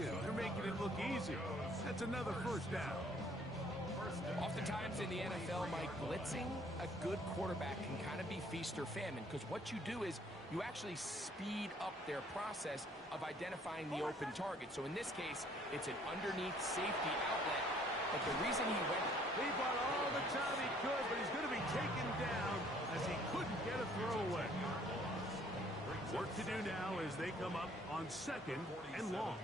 possession. They're making it look easy. That's another first down. Oftentimes in the NFL, Mike, blitzing a good quarterback can kind of be feast or famine, because what you do is you actually speed up their process of identifying the open target. So in this case, it's an underneath safety outlet. But the reason he went... He bought all the time he could, but he's going to be taken down as he couldn't get a throwaway. Work to do now as they come up on 2nd and long.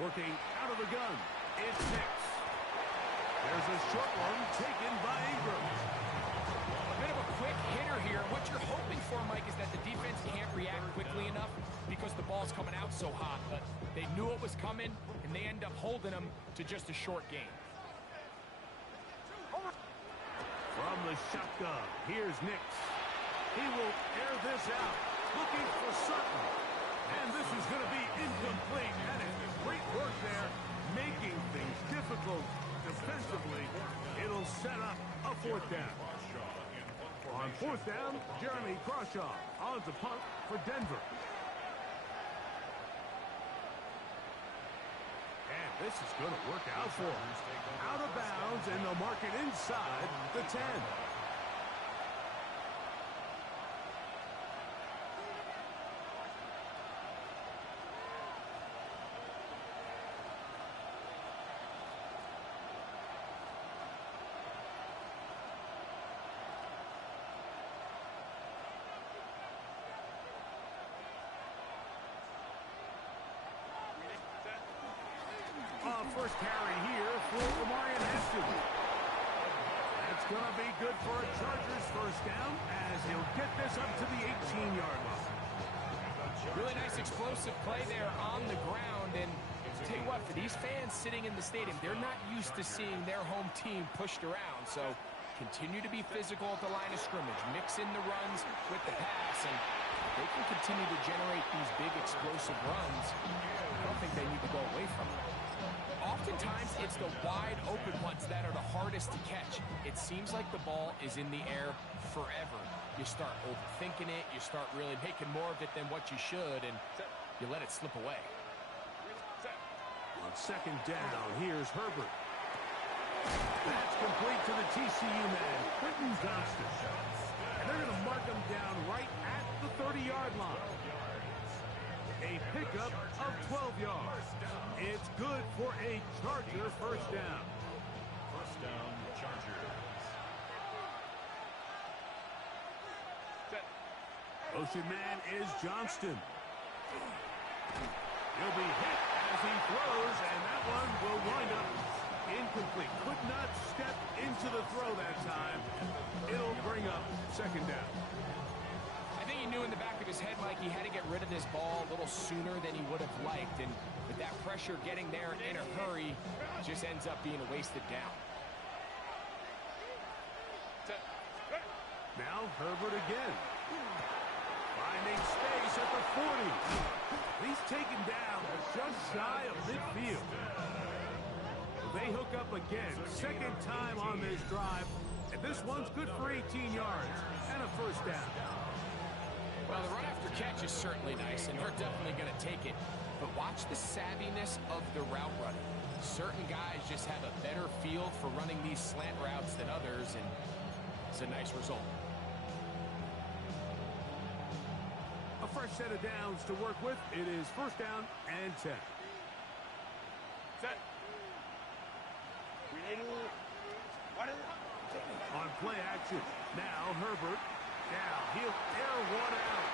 Working out of the gun. It's Nix. There's a short one taken by Ingram. A bit of a quick hitter here. What you're hoping for, Mike, is that the defense can't react quickly enough because the ball's coming out so hot. But they knew it was coming, and they end up holding them to just a short game. From the shotgun, here's Nix. He will air this out, looking for Sutton. And this is going to be incomplete. That is great work there, making things difficult defensively. It'll set up a 4th down. On 4th down, Jeremy Crawshaw on to punt for Denver. And this is going to work out for him. Out of bounds, and they'll mark it inside the 10. First carry here for Omarion Heston. That's going to be good for a Chargers first down as he'll get this up to the 18-yard line. Really nice explosive play there on the ground. And tell you what, for these fans sitting in the stadium, they're not used to seeing their home team pushed around. So continue to be physical at the line of scrimmage. Mix in the runs with the pass, and they can continue to generate these big explosive runs. I don't think they need to go away from them. Oftentimes, it's the wide open ones that are the hardest to catch. It seems like the ball is in the air forever. You start overthinking it. You start really making more of it than what you should, and you let it slip away. On 2nd down, here's Herbert. That's complete to the TCU man, Quentin Johnston. And they're going to mark him down right at the 30-yard line. A pickup of 12 yards. It's good for a Charger first down. First down, Chargers. Motion man is Johnston. He'll be hit as he throws, and that one will wind up incomplete. Could not step into the throw that time. It'll bring up 2nd down. I think he knew in the back of his head, Mike, he had to get rid of this ball a little sooner than he would have liked. And with that pressure getting there in a hurry, it just ends up being a wasted down. Now Herbert again. Finding space at the 40. He's taken down just shy of midfield. They hook up again. 2nd time on this drive. And this one's good for 18 yards and a first down. Well, the run after catch is certainly nice, and they're definitely going to take it. But watch the savviness of the route running. Certain guys just have a better feel for running these slant routes than others, and it's a nice result. A fresh set of downs to work with. It is first down and 10. Set. On play action. Now Herbert. Now he'll air one out.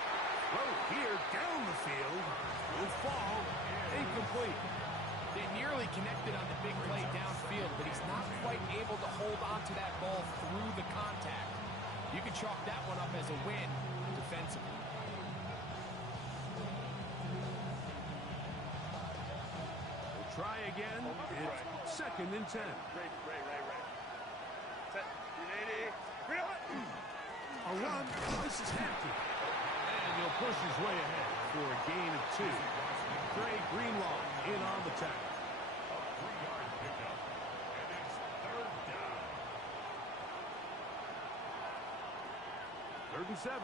Throw here down the field. Will fall. Incomplete. They nearly connected on the big play downfield, but he's not quite able to hold on to that ball through the contact. You can chalk that one up as a win defensively. We'll try again. It's 2nd and 10. Ray. Set. 380. A run. This is Hampton. And he'll push his way ahead for a gain of 2. Trey Greenlaw in on the tackle. and 7.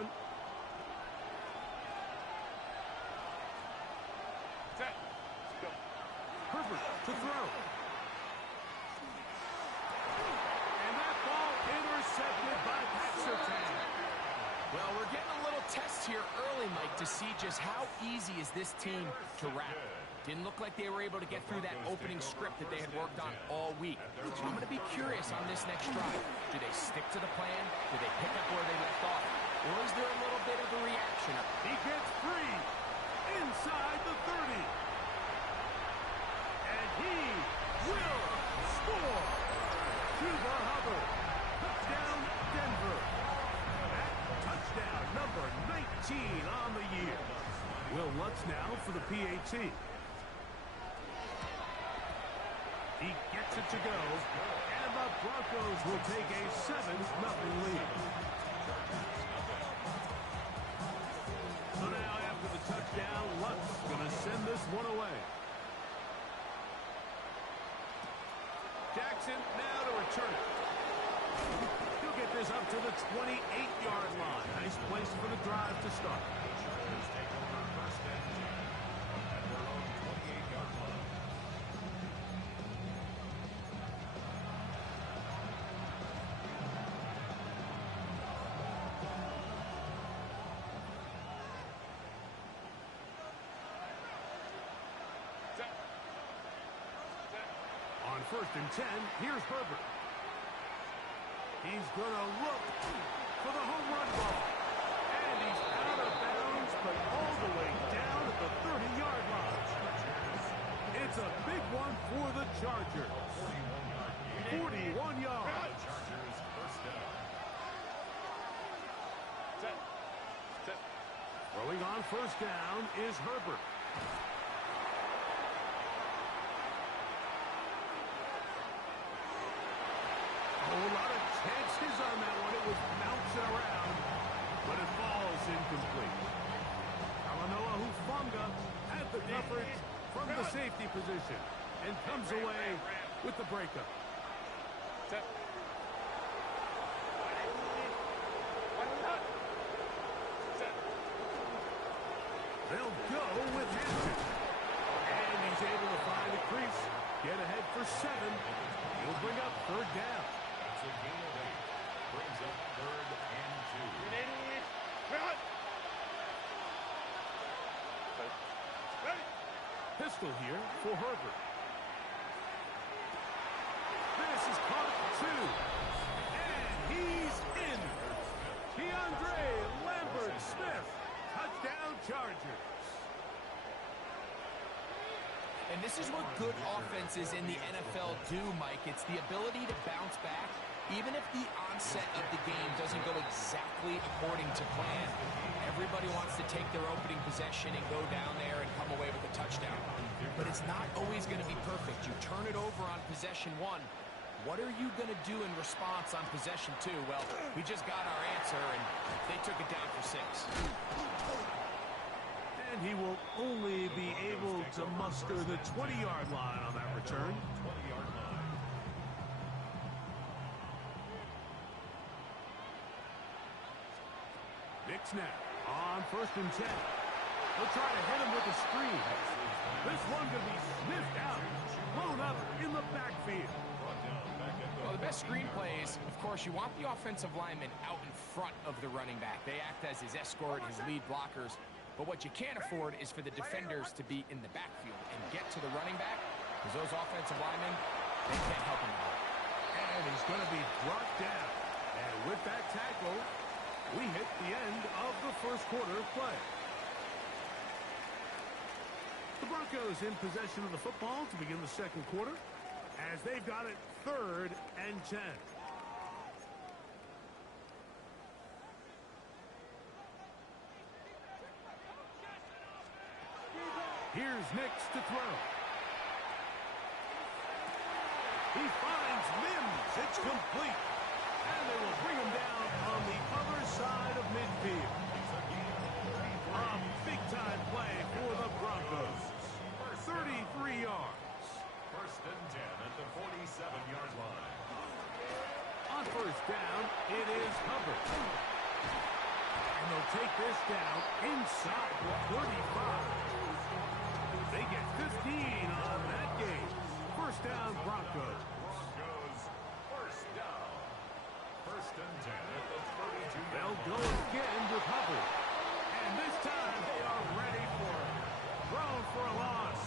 Set. Let's go. Herbert to throw. And that ball intercepted by Pat Surtain. Well, we're getting a little test here early, Mike, to see just how easy is this team to wrap. Didn't look like they were able to get through that opening script that they had worked on all week. So I'm going to be curious on this next drive. Do they stick to the plan? Do they pick up where they left off? Or is there a little bit of a reaction? He gets free inside the 30. And he will score. Chuba Hubbard. Touchdown, Denver. That touchdown number 19 on the year. Will Lutz now for the PAT. He gets it to go, and the Broncos will take a 7-0 lead. So now after the touchdown, Lutz going to send this one away. Jackson now to return it. He'll get this up to the 28-yard line. Nice place for the drive to start. On 1st and 10, here's Herbert. He's going to look for the home run ball. And he's out of bounds, but all the way down at the 30-yard line. It's a big one for the Chargers. 41 yards. Chargers first down. Set. Set. Throwing on 1st down is Herbert. A whole lot of chances on that one. It was bouncing around, but it falls incomplete. Talanoa Hufanga had the coverage from the safety position and comes away with the breakup. Set. Set. They'll go with Hampton. And he's able to find a crease. Get ahead for 7. He'll bring up 3rd down. That's a gain of 8. Brings up 3rd and 2. Ready. Ready. Pistol here for Herbert. This is caught 2. And he's in. Keandre Lambert-Smith. Touchdown Chargers. And this is what good offenses in the NFL do, Mike. It's the ability to bounce back, even if the onset of the game doesn't go exactly according to plan. Everybody wants to take their opening possession and go down there and come away with a touchdown. But it's not always going to be perfect. You turn it over on possession 1. What are you going to do in response on possession 2? Well, we just got our answer, and they took it down for 6. And he will only be able to muster the 20-yard line on that return. 20-yard line. Nick snap on 1st and 10. They'll try to hit him with a screen. This one could be sniffed out, blown up in the backfield. Well, the best screen plays, of course, you want the offensive lineman out in front of the running back. They act as his escort, his lead blockers. But what you can't afford is for the defenders to be in the backfield and get to the running back, because those offensive linemen, they can't help him out. And he's going to be brought down. And with that tackle, we hit the end of the 1st quarter of play. The Broncos in possession of the football to begin the 2nd quarter, as they've got it 3rd and 10. Here's Nix to throw. He finds Mims. It's complete. And they will bring him down on the other side of midfield. A big-time play for the Broncos. 33 yards. 1st and 10 at the 47-yard line. On 1st down, it is Hubbard. And they'll take this down inside the 35. They get 15 on that game. First down, Broncos. Broncos first down. First and 10 at the 32. They'll go again with Hubbard. And this time they are ready for it. Thrown for a loss.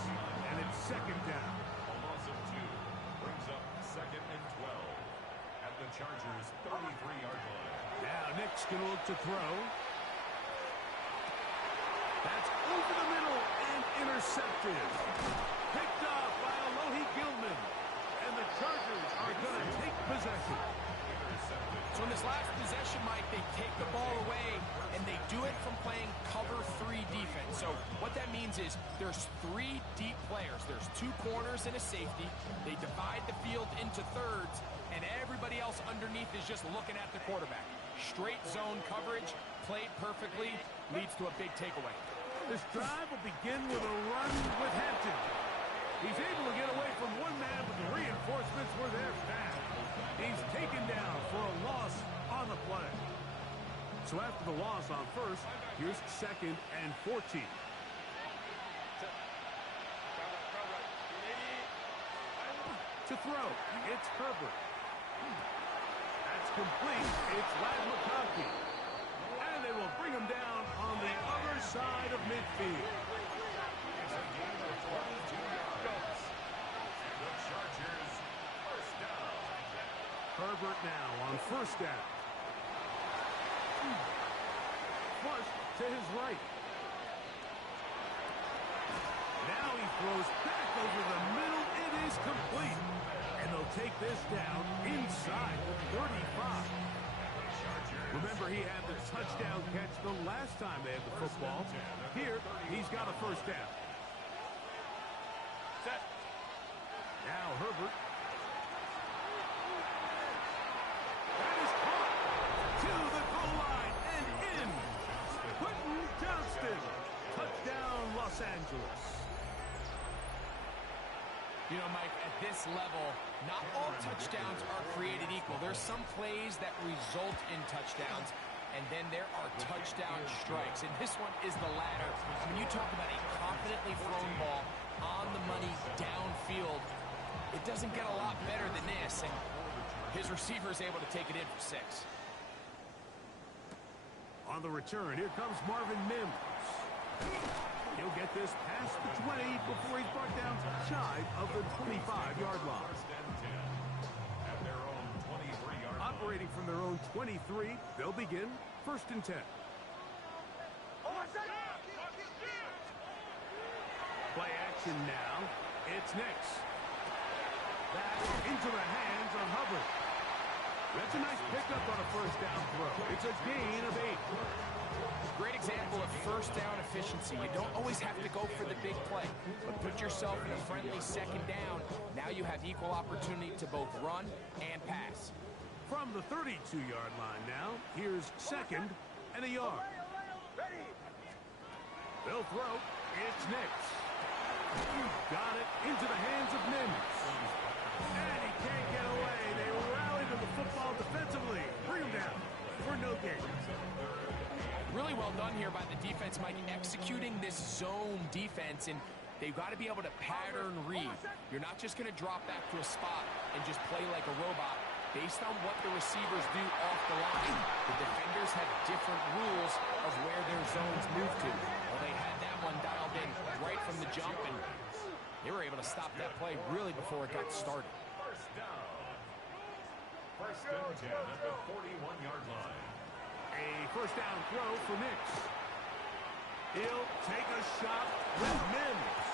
And it's second down. A loss of 2 brings up second and 12 at the Chargers' 33-yard line. Now Nick's going to look to throw. That's over the middle and intercepted. Picked off by Alohi Gilman. And the Chargers are going to take possession. So in this last possession, Mike, they take the ball away, and they do it from playing cover 3 defense. So what that means is there's 3 deep players. There's 2 corners and a safety. They divide the field into thirds, and everybody else underneath is just looking at the quarterback. Straight zone coverage, played perfectly, leads to a big takeaway. This drive will begin with a run with Hampton. He's able to get away from one man, but the reinforcements were there fast. He's taken down for a loss on the play. So after the loss on first, here's second and 14. To throw, it's Herbert. That's complete. It's Ladd McConkey. And they will bring him down on the other side of midfield. It's a gain of 22 yards. And the Chargers first down. Herbert now on first down. Flush to his right. Now he throws back over the middle. It is complete. And they'll take this down inside the 35. Remember, he had the touchdown catch the last time they had the football. Here, he's got a first down. Set. Now Herbert. That is caught to the goal line and in. Quentin Johnston. Touchdown, Los Angeles. You know, Mike, at this level, not all touchdowns are created equal. There's some plays that result in touchdowns, and then there are touchdown strikes. And this one is the latter. When you talk about a confidently thrown ball on the money downfield, it doesn't get a lot better than this, and his receiver is able to take it in for 6. On the return, here comes Marvin Mims. He'll get this past the 20 before he's brought down shy of the 25-yard line. First and 10 at their own 23-yard line. Operating from their own 23, they'll begin first and 10. Play action now. It's Nix. Back into the hands of Hubbard. That's a nice pickup on a first down throw. It's a gain of 8. Great example of first down efficiency. You don't always have to go for the big play, but put yourself in a friendly second down. Now you have equal opportunity to both run and pass. From the 32-yard line now, here's second and a yard. They'll throw. It's Nix. Got it into the hands of Mims. And he can't get away. They rally to the football defensively. Bring him down for no gain. Really well done here by the defense, Mike, executing this zone defense, and they've got to be able to pattern read. You're not just going to drop back to a spot and just play like a robot. Based on what the receivers do off the line, the defenders have different rules of where their zones move to. Well, they had that one dialed in right from the jump, and they were able to stop that play really before it got started. First down. First and 10 at the 41-yard line. A first down throw for Nix. He'll take a shot with Mims.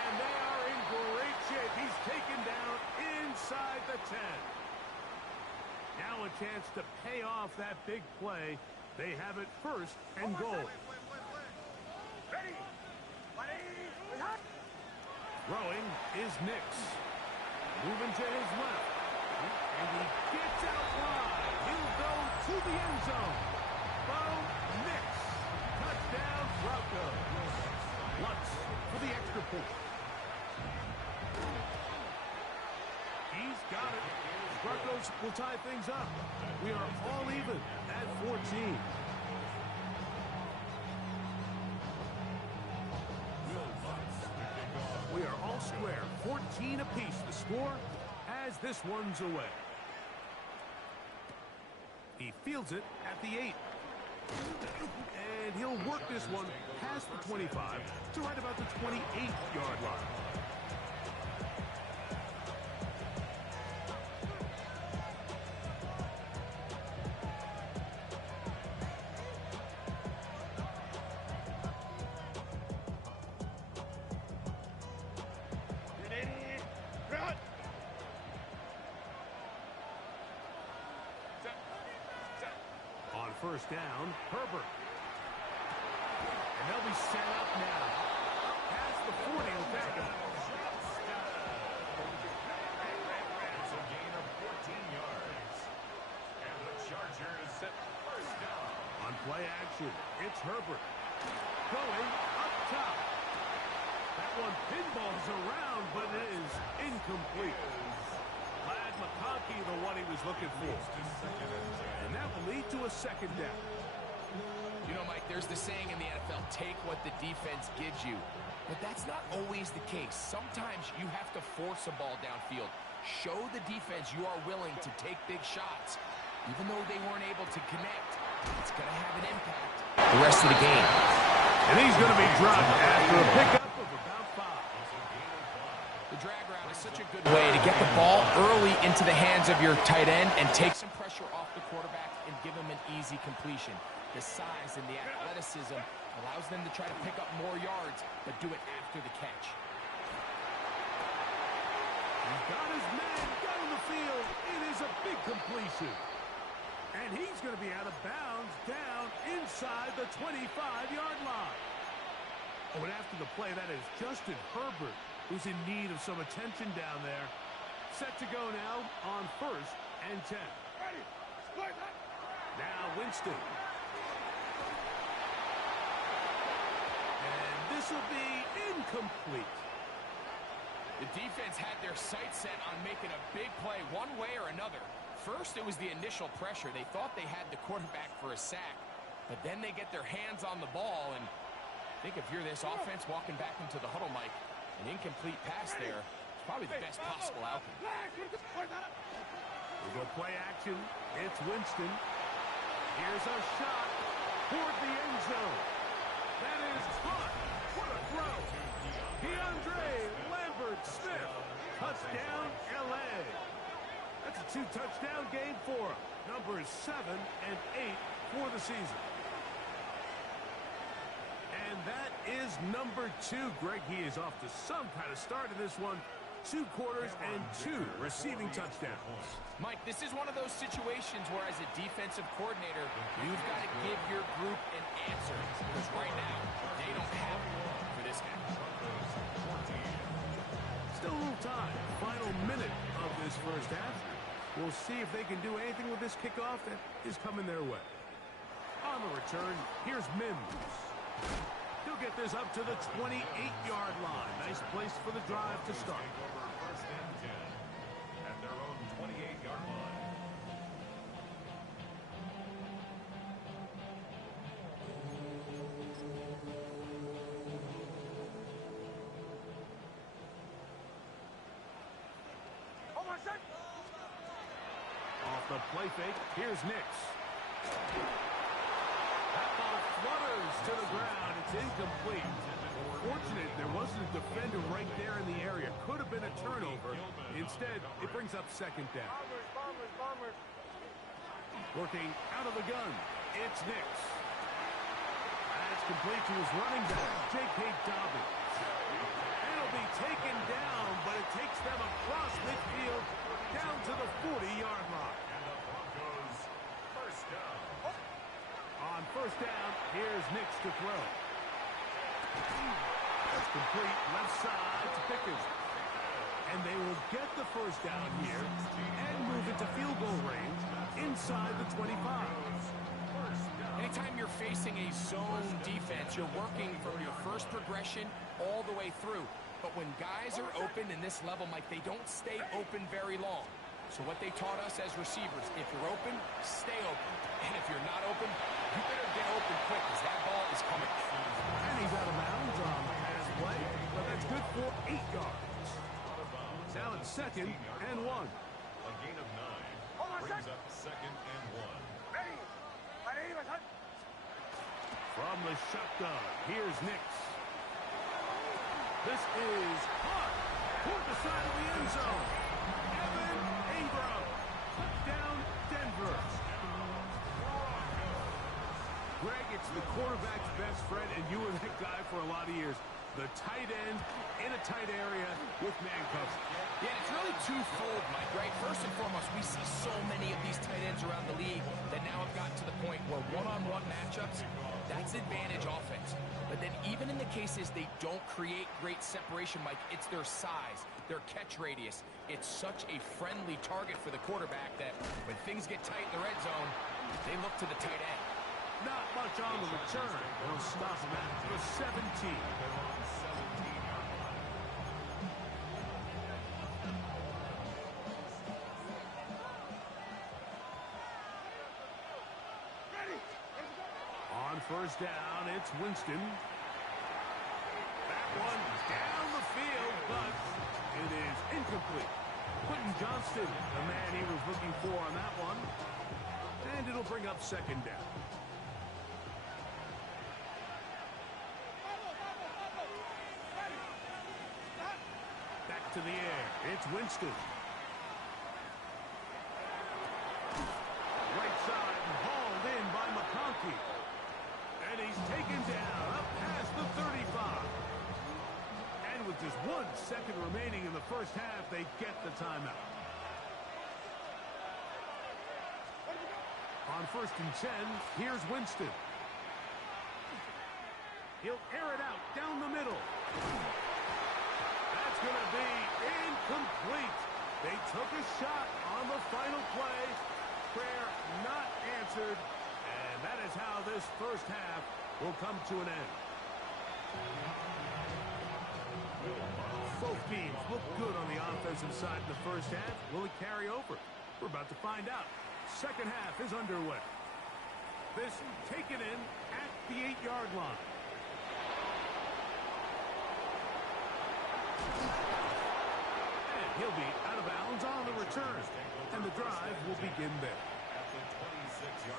And they are in great shape. He's taken down inside the 10. Now a chance to pay off that big play. They have it first and goal. Throwing is Nix. Moving to his left. And he gets out wide. He'll go to the end zone. Bo Nix. Touchdown, Broncos. Lutz for the extra point. He's got it. Broncos will tie things up. We are all even at 14. square. 14 apiece the score as this one's away. He fields it at the 8. And he'll work this one past the 25 to right about the 28-yard line. Cut. On first down, Herbert. And they'll be set up now. Up past the 40 with that guy. It's a gain of 14 yards. And the Chargers first down. On play action, it's Herbert. Going up top. That one pinballs around, but it is incomplete. Ladd McConkey, the one he was looking for. And that will lead to a second down. You know, Mike, there's the saying in the NFL, take what the defense gives you. But that's not always the case. Sometimes you have to force a ball downfield. Show the defense you are willing to take big shots. Even though they weren't able to connect, it's going to have an impact the rest of the game. And he's going to be dropped after a pickup of about 5. The drag route is such a good way to get the ball early into the hands of your tight end and take some pressure off the quarterback and give him an easy completion. The size and the athleticism allows them to try to pick up more yards, but do it after the catch. He's got his man down the field. It is a big completion. And he's going to be out of bounds down inside the 25-yard line. Oh, and after the play, that is Justin Herbert, who's in need of some attention down there. Set to go now on first and 10. Ready. Split that. Now Winston. And this will be incomplete. The defense had their sights set on making a big play one way or another. First, it was the initial pressure. They thought they had the quarterback for a sack, but then they get their hands on the ball, and I think if you're this offense walking back into the huddle, Mike, an incomplete pass there is probably the best possible outcome. We'll go play action. It's Winston. Here's a shot toward the end zone. That is caught. What a throw. DeAndre Lambert-Smith. Touchdown, L.A. That's a 2-touchdown game for him. Numbers 7 and 8 for the season. And that is number 2. Greg, he is off to some kind of start in this one. 2 quarters and 2 receiving touchdowns. Mike, this is one of those situations where as a defensive coordinator, you've got to give your group an answer. Because right now, they don't have one for this guy. Still a little time. Final minute of this first half. We'll see if they can do anything with this kickoff that is coming their way. On the return, here's Mims. He'll get this up to the 28-yard line. Nice place for the drive to start. First and 10 at their own 28-yard line. Off the play fake, here's Nix. That ball flutters to the ground. It's incomplete. Fortunate there wasn't a defender right there in the area. Could have been a turnover. Instead, it brings up second down. Working out of the gun, it's Nix. That's complete to his running back, J.K. Dobbins. It'll be taken down, but it takes them across midfield down to the 40-yard line. And the Broncos first down. On first down, here's Nix to throw. That's complete left side to Pickens. And they will get the first down here and move into field goal range inside the 25. Anytime you're facing a zone defense, you're working from your first progression all the way through. But when guys are open in this level, Mike, they don't stay open very long. So what they taught us as receivers, if you're open, stay open. And if you're not open, you better get open quick because that ball is coming. And he's out of bounds on the pass play, but that's good for 8 yards. Now it's 2nd and 1. A gain of 9 brings up 2nd and 1. From the shotgun, here's Nix. This is hot toward the side of the end zone. Evan Ingram. Touchdown, Denver. Greg, it's the quarterback's best friend, and you were that guy for a lot of years. The tight end in a tight area with man coverage. Yeah, it's really twofold, Mike, right? First and foremost, we see so many of these tight ends around the league that now have gotten to the point where one-on-one matchups, that's advantage offense. But then even in the cases they don't create great separation, Mike, it's their size, their catch radius. It's such a friendly target for the quarterback that when things get tight in the red zone, they look to the tight end. Not much on the return. They'll stop him at the 17. On first down, it's Winston. That one down the field, but it is incomplete. Quentin Johnston, the man he was looking for on that one. And it'll bring up 2nd down. Back to the air. It's Winston. Right side and hauled in by McConkey. And he's taken down up past the 35. And with just 1 second remaining in the first half, they get the timeout. On 1st and 10, here's Winston. He'll air it out down the middle. That's going to be incomplete. They took a shot on the final play. Prayer not answered. And that is how this first half will come to an end. Both teams look good on the offensive side in the first half. Will it carry over? We're about to find out. Second half is underway. This taken in at the 8-yard line. And he'll be out of bounds on the return. And the drive will begin there.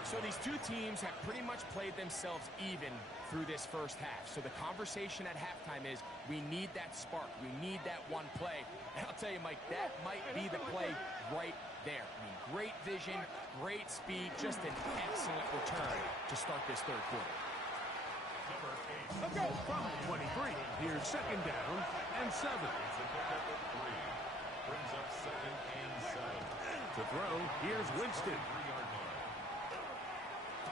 So these two teams have pretty much played themselves even through this first half. So the conversation at halftime is we need that spark. We need that one play. And I'll tell you, Mike, that might be the play right there. I mean, great vision, great speed, just an excellent return to start this third quarter. Let's go from 23. Here's 2nd down and 7. Brings up 2nd and 7. To throw, here's Winston.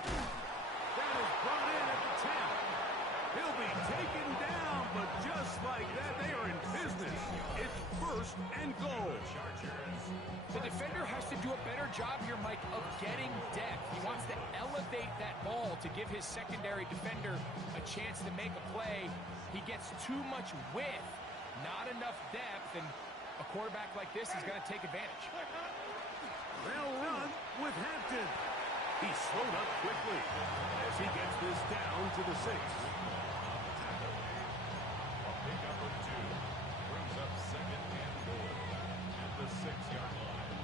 That is brought in at the 10. He'll be taken down, but just like that, they are in business. It's 1st and goal. The defender has to do a better job here, Mike, of getting depth. He wants to elevate that ball to give his secondary defender a chance to make a play. He gets too much width, not enough depth, and a quarterback like this is going to take advantage. They'll run with Hampton. He slowed up quickly as he gets this down to the 6. A pickup of 2 brings up 2nd and goal at the 6-yard line.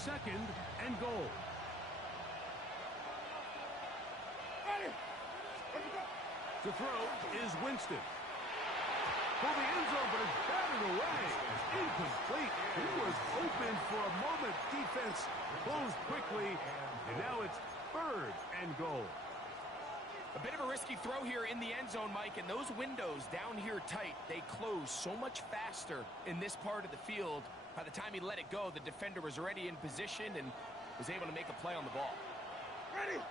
2nd and goal. To throw is Winston. For the end zone, but it's batted away. Incomplete. He was open for a moment. Defense closed quickly, and now it's 3rd and goal. A bit of a risky throw here in the end zone, Mike, and those windows down here tight, they close so much faster in this part of the field. By the time he let it go, the defender was already in position and was able to make a play on the ball. Ready?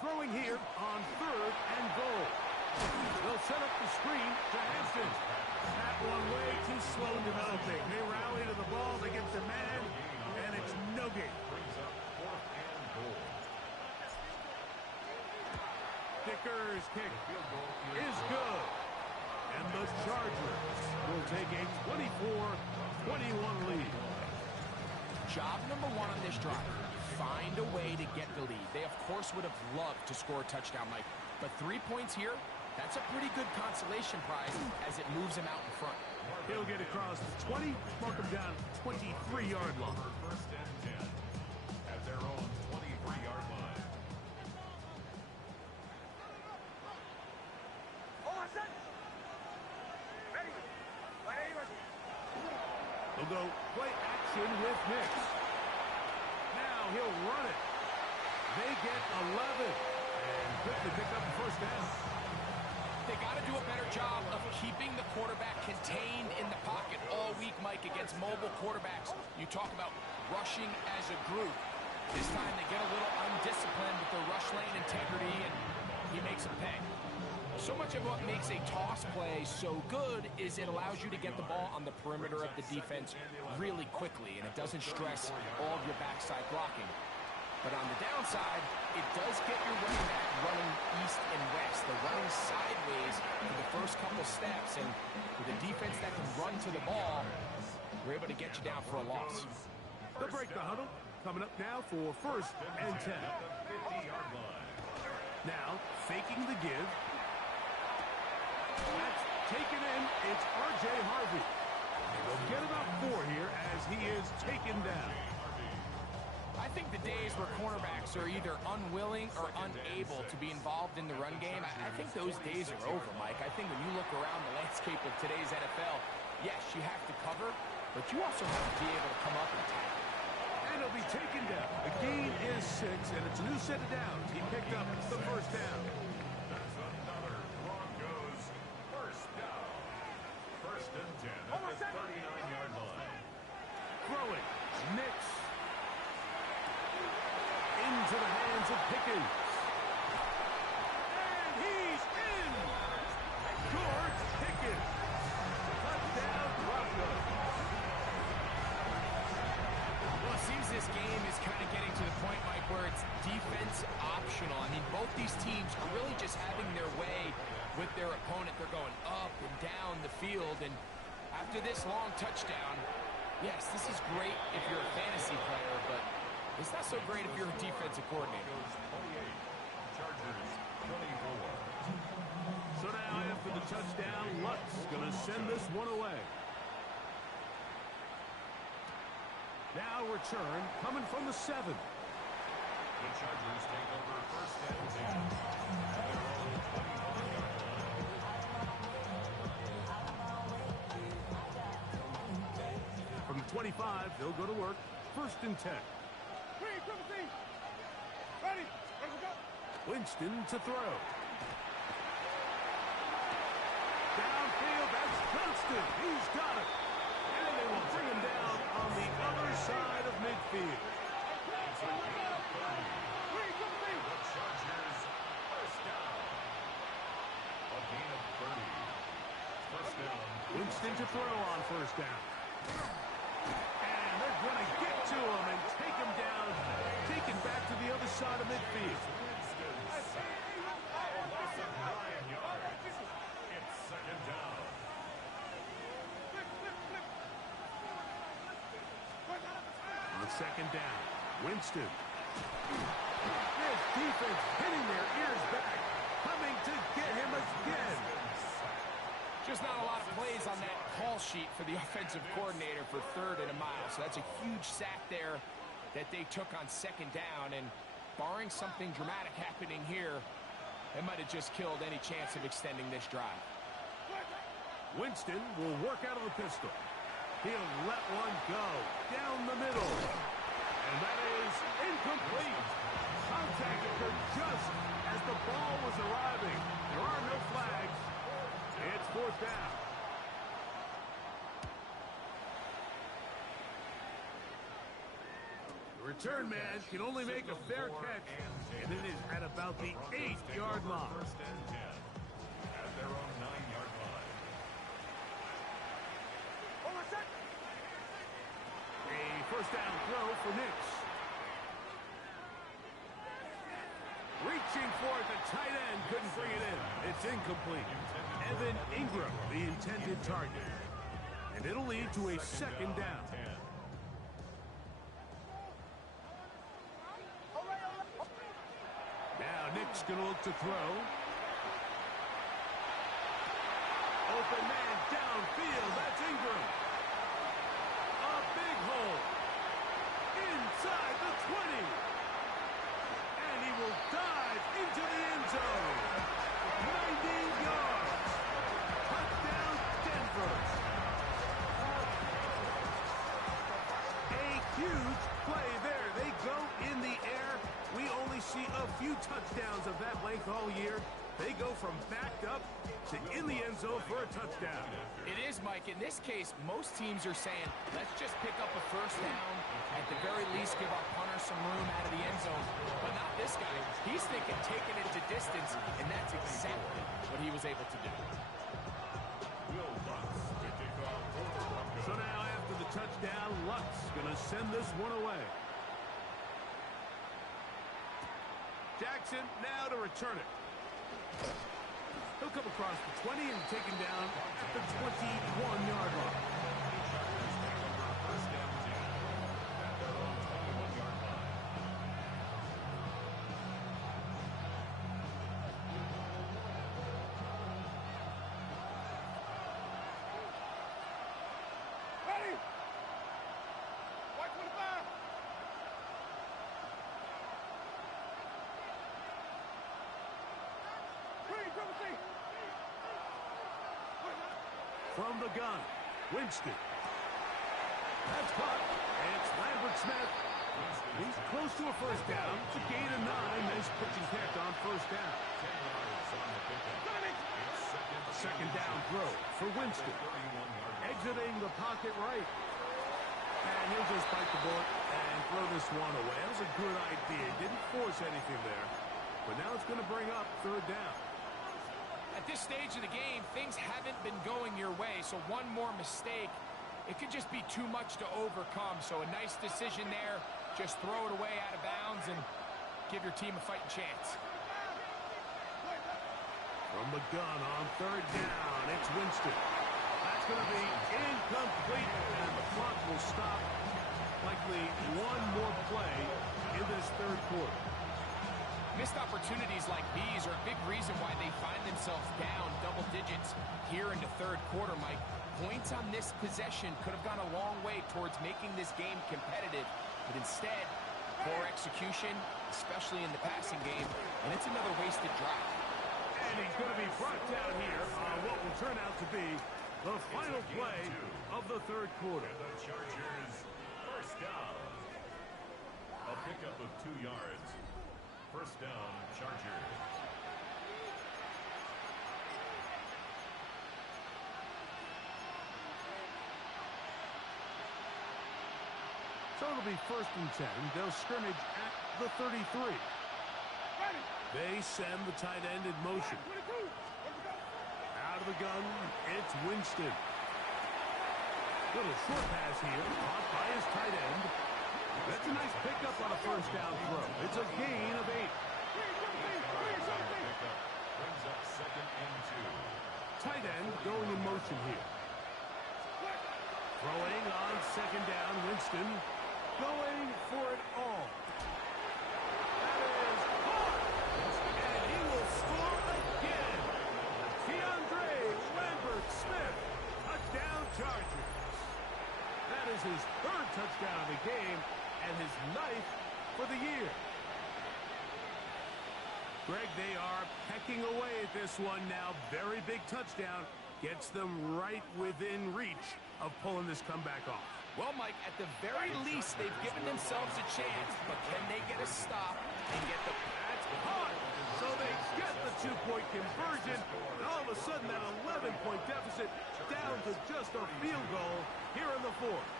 Throwing here on 3rd and goal. They'll set up the screen to Hampton. That one way too slow developing. They rally to the ball, they get the man, and it's no gain. Brings up 4th and goal. Dicker's kick is good. And the Chargers will take a 24-21 lead. Job number 1 on this drive, find a way to get the lead. They, of course, would have loved to score a touchdown, Mike. But 3 points here, That's a pretty good consolation prize as it moves him out in front. He'll get across the 20, mark him down 23-yard line. First and 10 at their own 23-yard line. He'll go play action with Nix. Now he'll run it. They get 11 and quickly pick up the first down. They got to do a better job of keeping the quarterback contained in the pocket all week, Mike, against mobile quarterbacks. You talk about rushing as a group. This time they get a little undisciplined with their rush lane integrity, and he makes a pay. So much of what makes a toss play so good is it allows you to get the ball on the perimeter of the defense really quickly, and it doesn't stress all of your backside blocking. But on the downside, it does get your running back running east and west. They're running sideways for the first couple steps, and with a defense that can run to the ball, we're able to get you down for a loss. They'll break the huddle. Coming up now for first and 10. 50-yard line. Now, faking the give. That's taken in. It's R.J. Harvey. They'll get about 4 here as he is taken down. I think the days where cornerbacks are either unwilling or unable to be involved in the run game, I think those days are over, Mike. I think when you look around the landscape of today's NFL, yes, you have to cover, but you also have to be able to come up and tackle. And he'll be taken down. The gain is 6, and it's a new set of downs. He picked up the first down. That's another Broncos first down. First and 10 at the 39-yard line. Throwing. Nix. Into the hands of Pickens. And he's in. George Pickens. Touchdown Broncos. Well, it seems this game is kind of getting to the point, Mike, where it's defense optional. I mean, both these teams are really just having their way with their opponent. They're going up and down the field, and after this long touchdown, yes, this is great if you're a fantasy player, but it's not so great if you're a defensive coordinator. 28, Chargers 24. So now after the touchdown, Lutz going to send this one away. Now return coming from the 7. The Chargers take over first and 10 at their own 25-yard line. From the 25, they'll go to work. First and 10. Ready? Let's go. Winston to throw. Downfield, that's Johnston. He's got it. And they will bring him down on the other side of midfield. It's a gain of 30. The Chargers first down. A gain of 30. First down. Winston to throw on first down. And they're going to get to him and take him down. Take it back to the other side of midfield. Loss of 9 yards. It's second down. On the second down, Winston. This defense hitting their ears back, coming to get him again. Just not a lot of plays on that call sheet for the offensive coordinator for 3rd and a mile. So that's a huge sack there that they took on second down. And barring something dramatic happening here, it might have just killed any chance of extending this drive. Winston will work out of the pistol. He'll let one go down the middle. And that is incomplete. Contact occurred just as the ball was arriving. There are no flags. It's fourth down. The return man can only make a fair catch, and it is at about the 8-yard line. First and 10 at their own 9-yard line. A first down throw for Nix. Reaching for it, the tight end couldn't bring it in. It's incomplete. Evan Ingram, the intended target. And it'll lead to a second down. Now Nick's going to look to throw. open man downfield. That's Ingram. A big hole. Inside the 20. And he will dive into the end zone. 90 yards. Touchdown, Denver. A huge play there. They go in the air. We only see a few touchdowns of that length all year. They go from backed up to in the end zone for a touchdown. It is, Mike. In this case, most teams are saying, let's just pick up a first down. At the very least, give our punter some room out of the end zone. But not this guy. He's thinking taking it to distance, and that's exactly what he was able to do. So now after the touchdown, Lutz going to send this one away. Jackson now to return it. He'll come across the 20 and taken down at the 21-yard line. First down 10 at their own 21-yard line. Ready? White 25. Green, double C. From the gun, Winston. That's caught. It's Lambert Smith. He's close to a first down. It's a gain of 9. Nice pitching catch on first down. 10 yards on the pickup. It's Second down throw for Winston. 31-yard line. Exiting the pocket right. And he'll just bite the bullet and throw this one away. That was a good idea. Didn't force anything there. But now it's going to bring up third down. At this stage of the game, things haven't been going your way, so one more mistake, it could just be too much to overcome. So a nice decision there. Just throw it away out of bounds and give your team a fighting chance. From the gun on third down, it's Winston. That's going to be incomplete, and the clock will stop. Likely one more play in this third quarter. Missed opportunities like these are a big reason why they find themselves down double digits here in the third quarter, Mike. Points on this possession could have gone a long way towards making this game competitive, but instead, poor execution, especially in the passing game, and it's another wasted drive. And he's going to be brought down here on what will turn out to be the final play of the third quarter. The Chargers first down. A pickup of 2 yards. First down, Chargers. So it'll be first and 10. They'll scrimmage at the 33. Ready? They send the tight end in motion. 22. Let's go. Out of the gun, it's Winston. Little short pass here, caught by his tight end. That's a nice pickup on a first down throw. It's a gain of 8. Brings up second and 2. Tight end going in motion here. Throwing on second down, Winston going for it all. That is caught, and he will score again. DeAndre Lambert Smith, touchdown Chargers. That is his third touchdown of the game and his 9th for the year. Greg, they are pecking away at this one now. Very big touchdown. Gets them right within reach of pulling this comeback off. Well, Mike, at the very least, they've given themselves a chance, but can they get a stop and get the... That's caught! So they get the 2-point conversion, and all of a sudden that 11-point deficit down to just a field goal here in the fourth.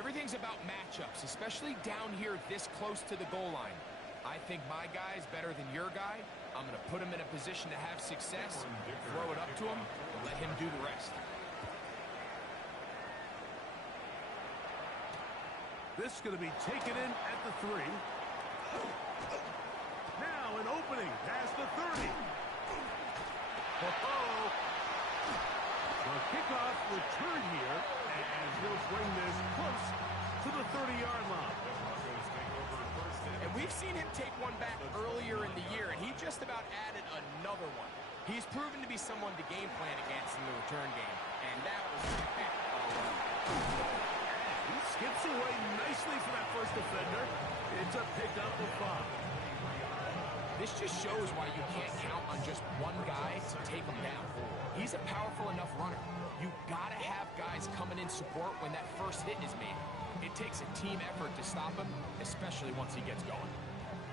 Everything's about matchups, especially down here this close to the goal line. I think my guy is better than your guy. I'm going to put him in a position to have success, throw it up to him, and let him do the rest. This is going to be taken in at the 3. Now an opening past the 30. Oh, the kickoff return here, and he'll bring this close to the 30-yard line. And we've seen him take one back earlier in the year, and he just about added another one. He's proven to be someone to game plan against in the return game, and that was a heck of a run. He skips away nicely for that first defender. It's a pickup of 5. This just shows why you can't count on just one guy to take him down. He's a powerful enough runner. You gotta have guys coming in support when that first hit is made. It takes a team effort to stop him, especially once he gets going.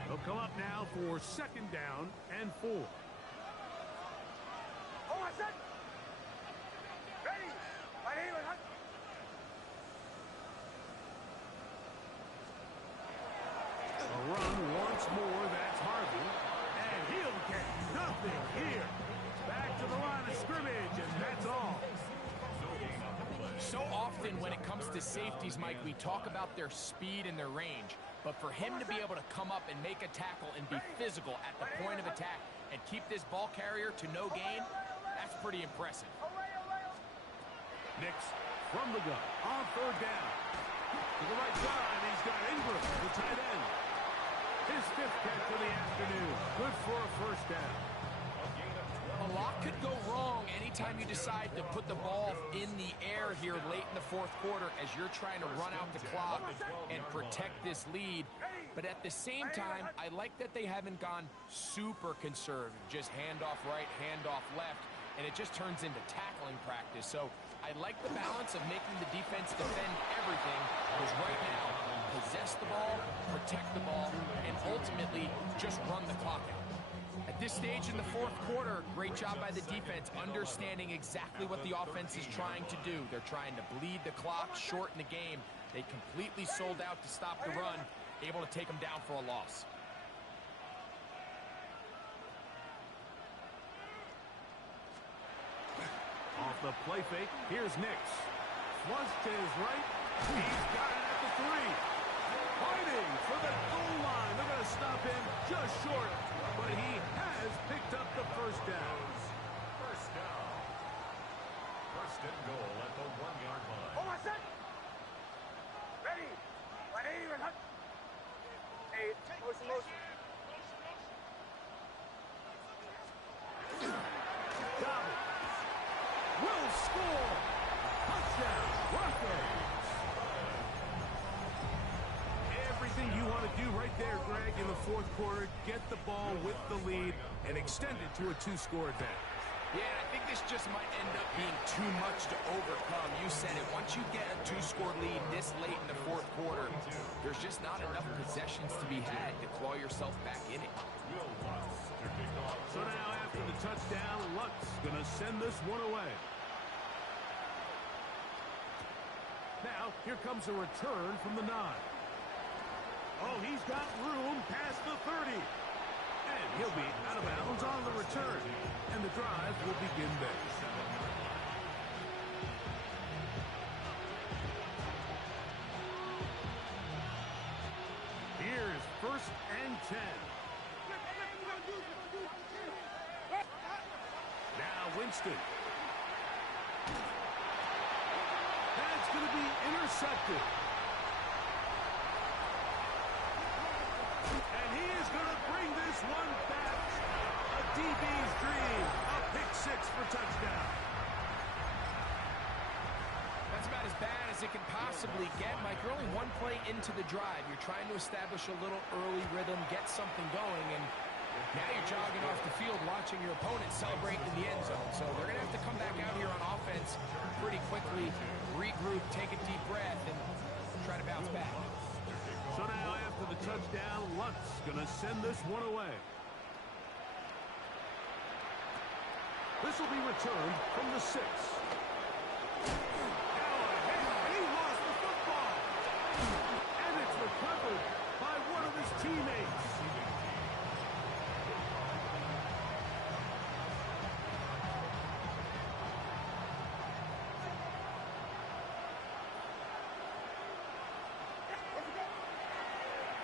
He'll come up now for 2nd down and 4. Hold on, set. Ready. Right here, right. A run once more, that's Harvey. And he'll get nothing here. Back to the line of scrimmage, and that's all. So often when it comes to safeties, Mike, we talk about their speed and their range. But for him to be able to come up and make a tackle and be physical at the point of attack and keep this ball carrier to no gain, that's pretty impressive. Nix from the gun on 3rd down. To the right side, he's got Ingram, the tight end. His 5th catch of the afternoon. Good for a 1st down. A lot could go wrong anytime you decide to put the ball in the air here late in the 4th quarter as you're trying to run out the clock and protect this lead. But at the same time, I like that they haven't gone super conservative, just handoff right, handoff left, and it just turns into tackling practice. So I like the balance of making the defense defend everything, because right now, possess the ball, protect the ball, and ultimately just run the clock out. At this stage in the 4th quarter, great job by the defense, understanding exactly what the offense is trying to do. They're trying to bleed the clock, shorten the game. They completely sold out to stop the run, able to take them down for a loss. Off the play fake, here's Nix. Flush to his right. He's got it at the 3. Fighting for the goal line. They're going to stop him just short, but he has picked up the 1st down. 1st down. 1st and goal at the 1-yard line. Hold on, set. Ready. Right here, right. Hey, motion. Gobble. Will score. Touchdown. Broncos. Everything you want to do right there, Greg, in the 4th quarter. Get the ball with the lead and extend it to a 2-score advantage. Yeah, I think this just might end up being too much to overcome. You said it. Once you get a 2-score lead this late in the 4th quarter, there's just not enough possessions to be had to claw yourself back in it. So now after the touchdown, Lutz going to send this one away. Now, here comes a return from the 9. Oh, he's got room past the 30. And he'll be out of bounds on the return. And the drive will begin there. Here's 1st and 10. Now Winston. That's going to be intercepted. And he is going to bring this one back. A DB's dream. A pick 6 for touchdown. That's about as bad as it can possibly get, Mike. You're only one play into the drive. You're trying to establish a little early rhythm, get something going, and now you're jogging off the field watching your opponent celebrate in the end zone. So they're going to have to come back out here on offense pretty quickly, regroup, take a deep breath, and try to bounce back. So now after the touchdown, Lutz going to send this one away. This will be returned from the 6. He lost the football. And it's recovered by one of his teammates.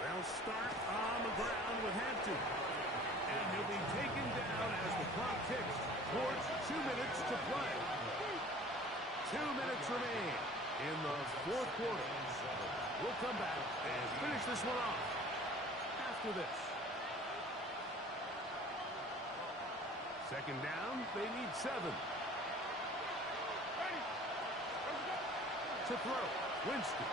They'll start on the ground with Hampton. And he'll be taken down as the clock ticks towards 2 minutes to play. 2 minutes remain in the 4th quarter. We'll come back and finish this one off after this. Second down, they need 7. To throw, Winston.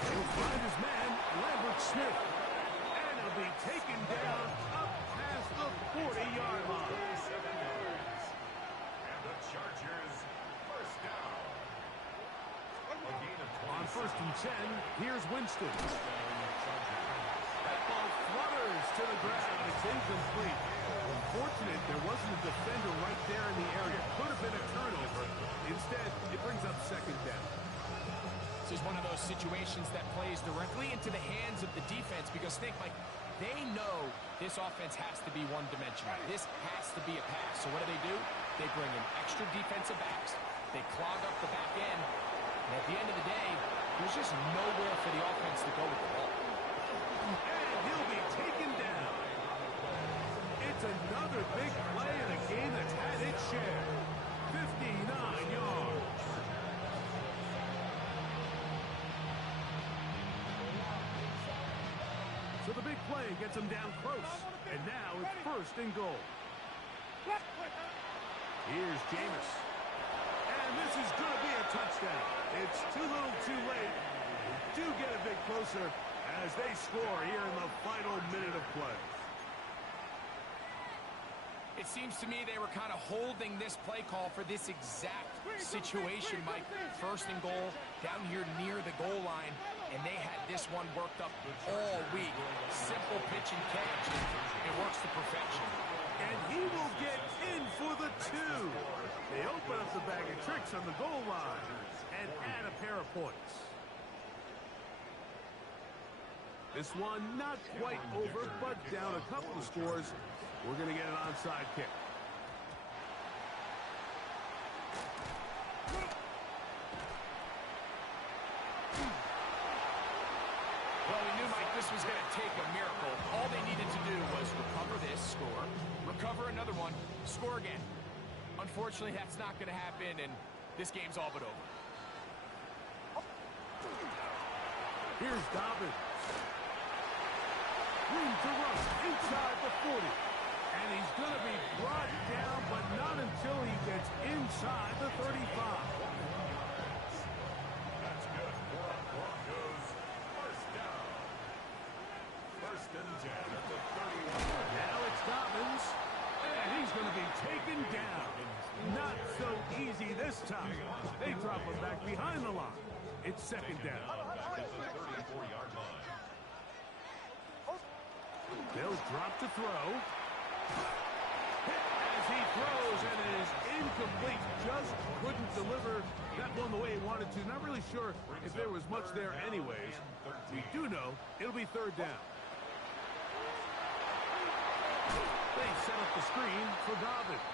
He'll find his man, Lambert Smith. And he'll be taken down up past the 40-yard line. And the Chargers first down. A gain of 20. On first and 10, here's Winston. That ball flutters to the ground. It's incomplete. Unfortunate there wasn't a defender right there in the area. Could have been a turnover. Instead, it brings up second down. This is one of those situations that plays directly into the hands of the defense because think, like, they know this offense has to be one-dimensional. This has to be a pass. So what do? They bring in extra defensive backs. They clog up the back end. And at the end of the day, there's just nowhere for the offense to go with the ball. And he'll be taken down. It's another big play in a game that's had its share. 59 yards. So the big play gets him down close. And now it's first and goal. Here's Jameis. And this is going to be a touchdown. It's too little too late. Do get a bit closer as they score here in the final minute of play. It seems to me they were kind of holding this play call for this exact situation, Mike. First and goal, down here near the goal line, and they had this one worked up all week. Simple pitch and catch. It works to perfection. And he will get in for the 2. They open up the bag of tricks on the goal line and add a pair of points. This one not quite over, but down a couple of scores. We're going to get an onside kick. Well, we knew, Mike, this was going to take a miracle. All they needed to do was recover this, score, recover another one, score again. Unfortunately, that's not going to happen, and this game's all but over. Here's Dobbins. Room to run inside the 40. And he's going to be brought down, but not until he gets inside the 35. That's good for Broncos. First down. First and 10 at the 31. Now it's Dobbins. And he's going to be taken down. Not so easy this time. They drop him back behind the line. It's second down. Back at the 34-yard line. They'll drop to throw. Hit as he throws, and it is incomplete. Just couldn't deliver that one the way he wanted to. Not really sure if there was much there anyways. We do know it'll be third down. They set up the screen for Dobbins.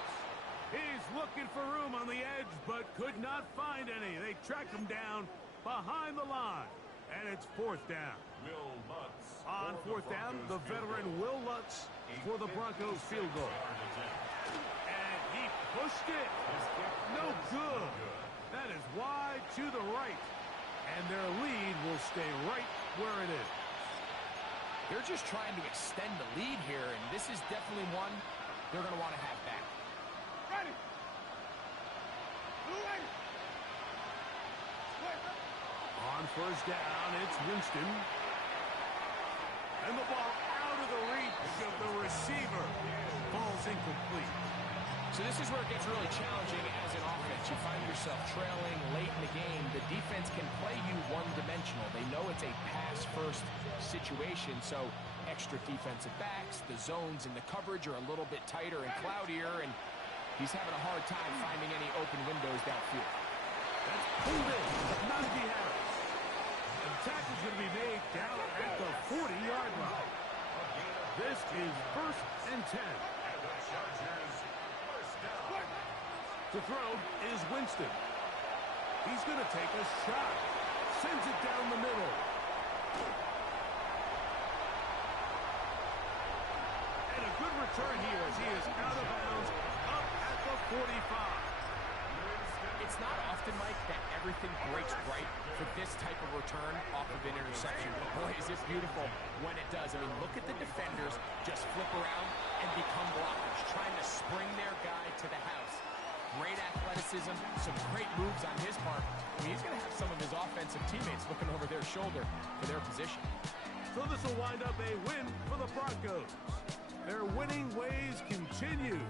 He's looking for room on the edge, but could not find any. They track him down behind the line, and it's fourth down. Will Lutz. On fourth down, the veteran Will Lutz for the Broncos field goal. And he pushed it. No good. That is wide to the right. And their lead will stay right where it is. They're just trying to extend the lead here, and this is definitely one they're going to want to have back. Ready. On first down, it's Winston. And the ball out of the reach of the receiver. Ball's incomplete. So this is where it gets really challenging as an offense. You find yourself trailing late in the game. The defense can play you one-dimensional. They know it's a pass-first situation, so extra defensive backs, the zones and the coverage are a little bit tighter and cloudier, and he's having a hard time finding any open windows downfield. That's pulled in. Najee Harris. And tackle's going to be made down at the 40-yard line. This is first and 10. And the Chargers first down. To throw is Winston. He's going to take a shot. Sends it down the middle. And a good return here as he is out of bounds up at the 45. It's not often, Mike, that everything breaks right for this type of return off of an interception. But boy, is it beautiful when it does. I mean, look at the defenders just flip around and become blockers, trying to spring their guy to the house. Great athleticism, some great moves on his part. I mean, he's going to have some of his offensive teammates looking over their shoulder for their position. So this will wind up a win for the Broncos. Their winning ways continue.